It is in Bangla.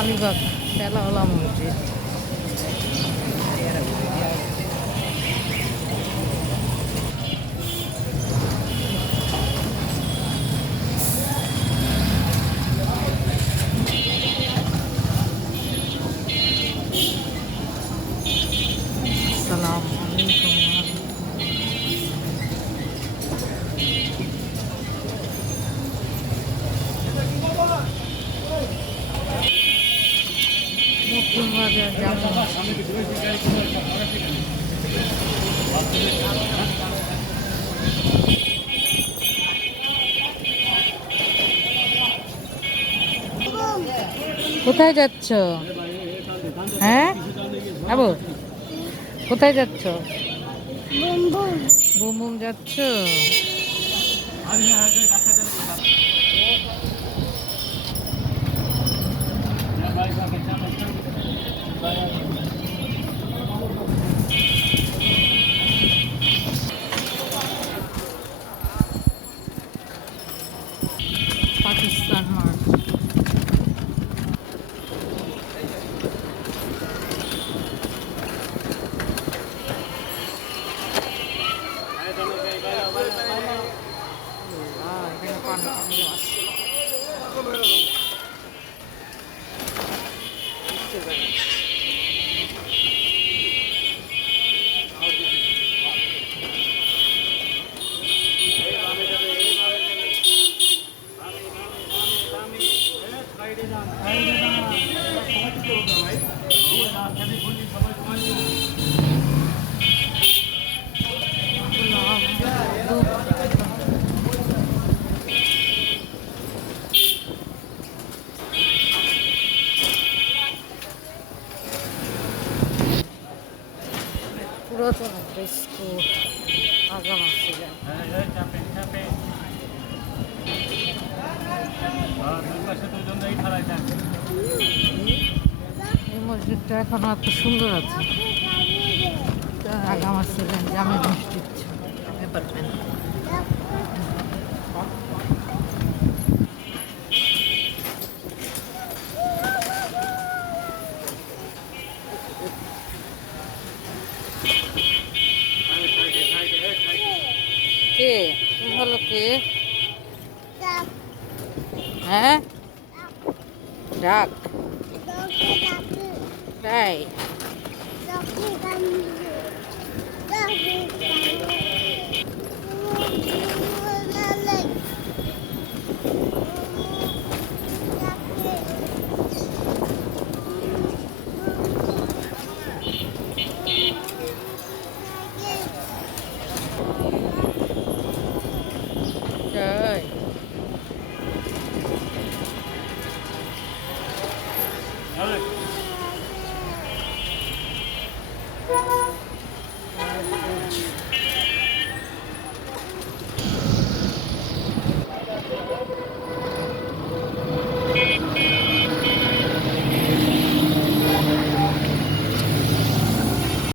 মালিবাগ তেলাওয়ালা মসজিদ। আসসালামু আলাইকুম। নতুন বাজার যাবো। কোথায় যাচ্ছ? হ্যাঁ আবু, কোথায় যাচ্ছ? বুম বুম যাচ্ছ? পাকিস্তান মার্ক। পুরাতন একটা স্কুল আগাম আসছিলেন। এই মসজিদটা এখনো এত সুন্দর আছে। আগাম আসছিলেন জামে মসজিদ কে তুমি হলো কে? হ্যাঁ ডাক তাই তাই